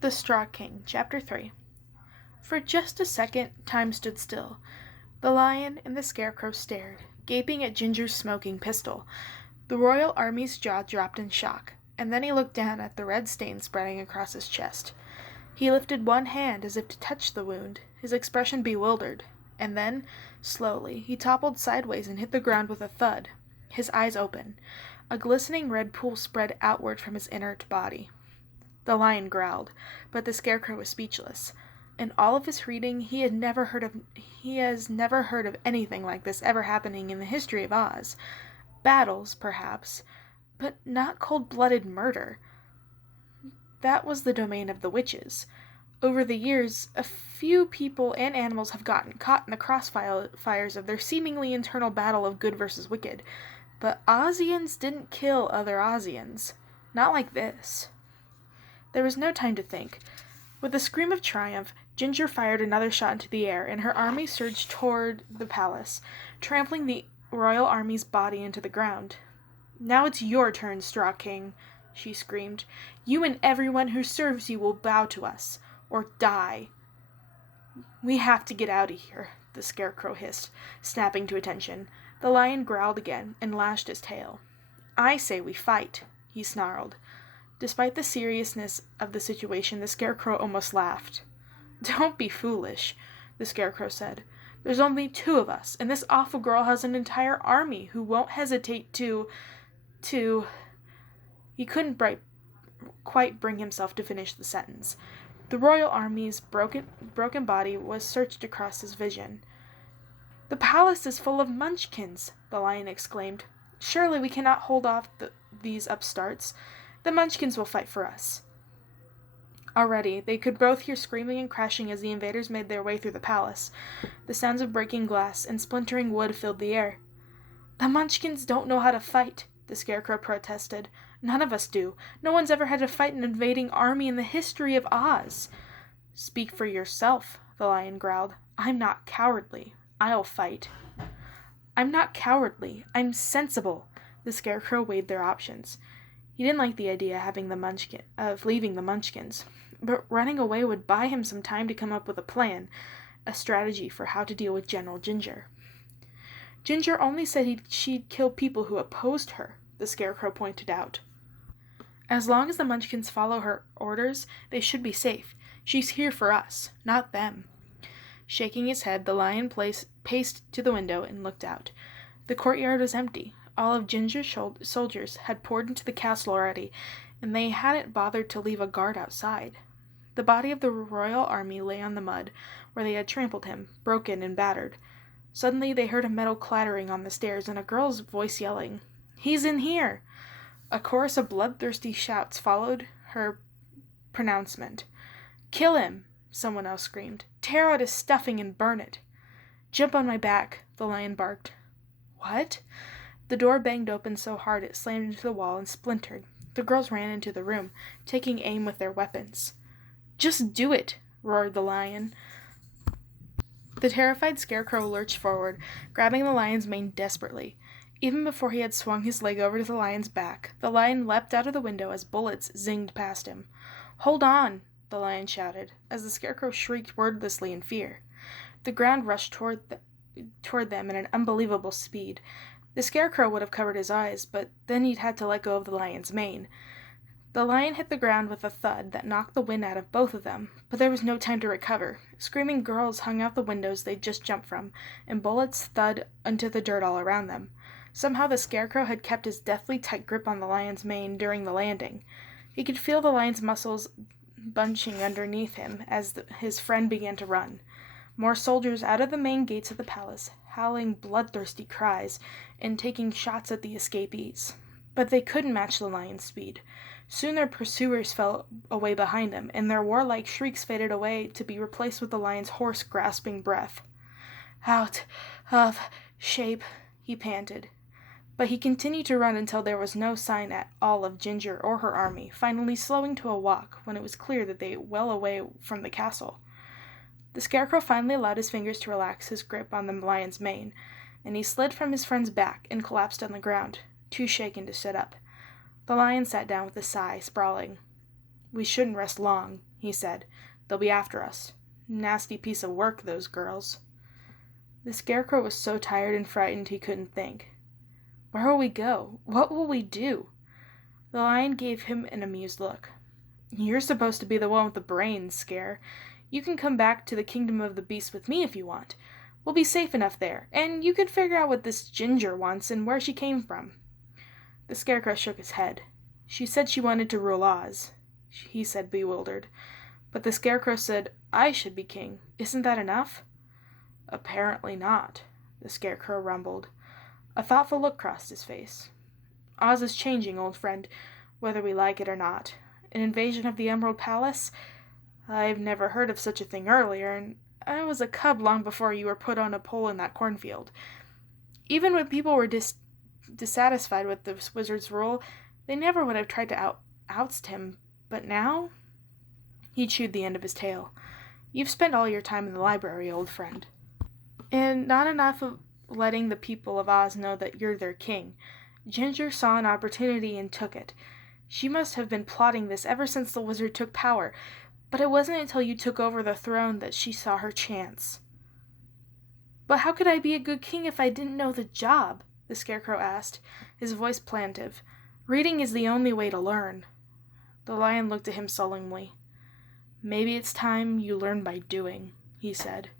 The Straw King, Chapter 3. For just a second, time stood still. The lion and the scarecrow stared, gaping at Ginger's smoking pistol. The royal army's jaw dropped in shock, and then he looked down at the red stain spreading across his chest. He lifted one hand as if to touch the wound, his expression bewildered, and then, slowly, he toppled sideways and hit the ground with a thud, his eyes open. A glistening red pool spread outward from his inert body. The lion growled, but the scarecrow was speechless. In all of his reading, he has never heard of anything like this ever happening in the history of Oz. Battles, perhaps, but not cold-blooded murder. That was the domain of the witches. Over the years, a few people and animals have gotten caught in the crossfires of their seemingly internal battle of good versus wicked, but Ozians didn't kill other Ozians. Not like this. There was no time to think. With a scream of triumph, Ginger fired another shot into the air, and her army surged toward the palace, trampling the royal army's body into the ground. "Now it's your turn, Straw King," she screamed. "You and everyone who serves you will bow to us, or die." "We have to get out of here," the scarecrow hissed, snapping to attention. The lion growled again and lashed his tail. "I say we fight," he snarled. Despite the seriousness of the situation, the scarecrow almost laughed. "Don't be foolish," the scarecrow said. "There's only 2 of us, and this awful girl has an entire army who won't hesitate to... He couldn't quite bring himself to finish the sentence. The royal army's broken body was searched across his vision. "The palace is full of munchkins," the lion exclaimed. "Surely we cannot hold off these upstarts. The munchkins will fight for us." Already, they could both hear screaming and crashing as the invaders made their way through the palace. The sounds of breaking glass and splintering wood filled the air. "The munchkins don't know how to fight," the scarecrow protested. "None of us do. No one's ever had to fight an invading army in the history of Oz." "Speak for yourself," the lion growled. "I'm not cowardly. I'll fight." "I'm not cowardly. I'm sensible." The scarecrow weighed their options. He didn't like the idea of leaving the munchkins, but running away would buy him some time to come up with a plan, a strategy for how to deal with General Ginger. "Ginger only said she'd kill people who opposed her," the scarecrow pointed out. "As long as the munchkins follow her orders, they should be safe. She's here for us, not them." Shaking his head, the lion paced to the window and looked out. The courtyard was empty. All of Ginger's soldiers had poured into the castle already, and they hadn't bothered to leave a guard outside. The body of the royal army lay on the mud, where they had trampled him, broken and battered. Suddenly they heard a metal clattering on the stairs and a girl's voice yelling, "He's in here!" A chorus of bloodthirsty shouts followed her pronouncement. "Kill him!" someone else screamed. "Tear out his stuffing and burn it!" "Jump on my back," the lion barked. "What?" The door banged open so hard it slammed into the wall and splintered. The girls ran into the room, taking aim with their weapons. "Just do it!" roared the lion. The terrified scarecrow lurched forward, grabbing the lion's mane desperately. Even before he had swung his leg over to the lion's back, the lion leapt out of the window as bullets zinged past him. "Hold on!" the lion shouted, as the scarecrow shrieked wordlessly in fear. The ground rushed toward them at an unbelievable speed. The scarecrow would have covered his eyes, but then he'd had to let go of the lion's mane. The lion hit the ground with a thud that knocked the wind out of both of them, but there was no time to recover. Screaming girls hung out the windows they'd just jumped from, and bullets thud into the dirt all around them. Somehow the scarecrow had kept his deathly tight grip on the lion's mane during the landing. He could feel the lion's muscles bunching underneath him as his friend began to run. More soldiers out of the main gates of the palace, howling bloodthirsty cries and taking shots at the escapees. But they couldn't match the lion's speed. Soon their pursuers fell away behind them, and their warlike shrieks faded away to be replaced with the lion's hoarse, grasping breath. "Out of shape," he panted. But he continued to run until there was no sign at all of Ginger or her army, finally slowing to a walk when it was clear that they were well away from the castle. The scarecrow finally allowed his fingers to relax his grip on the lion's mane, and he slid from his friend's back and collapsed on the ground, too shaken to sit up. The lion sat down with a sigh, sprawling. We shouldn't rest long, he said. They'll be after us. Nasty piece of work, those girls. The Scarecrow was so tired and frightened he couldn't think. Where will we go? What will we do? The Lion gave him an amused look. You're supposed to be the one with the brains, Scare. You can come back to the kingdom of the beasts with me if you want. We'll be safe enough there, and you can figure out what this Ginger wants and where she came from. The Scarecrow shook his head. She said she wanted to rule Oz, he said, bewildered. But the Scarecrow said, I should be king. Isn't that enough? Apparently not, the Scarecrow rumbled. A thoughtful look crossed his face. Oz is changing, old friend, whether we like it or not. An invasion of the Emerald Palace? I've never heard of such a thing earlier, and I was a cub long before you were put on a pole in that cornfield. Even when people were dissatisfied with the wizard's rule, they never would have tried to oust him. But now? He chewed the end of his tail. You've spent all your time in the library, old friend. And not enough of letting the people of Oz know that you're their king. Ginger saw an opportunity and took it. She must have been plotting this ever since the wizard took power, but it wasn't until you took over the throne that she saw her chance. But how could I be a good king if I didn't know the job? The Scarecrow asked, his voice plaintive. Reading is the only way to learn. The Lion looked at him sullenly. Maybe it's time you learn by doing, he said.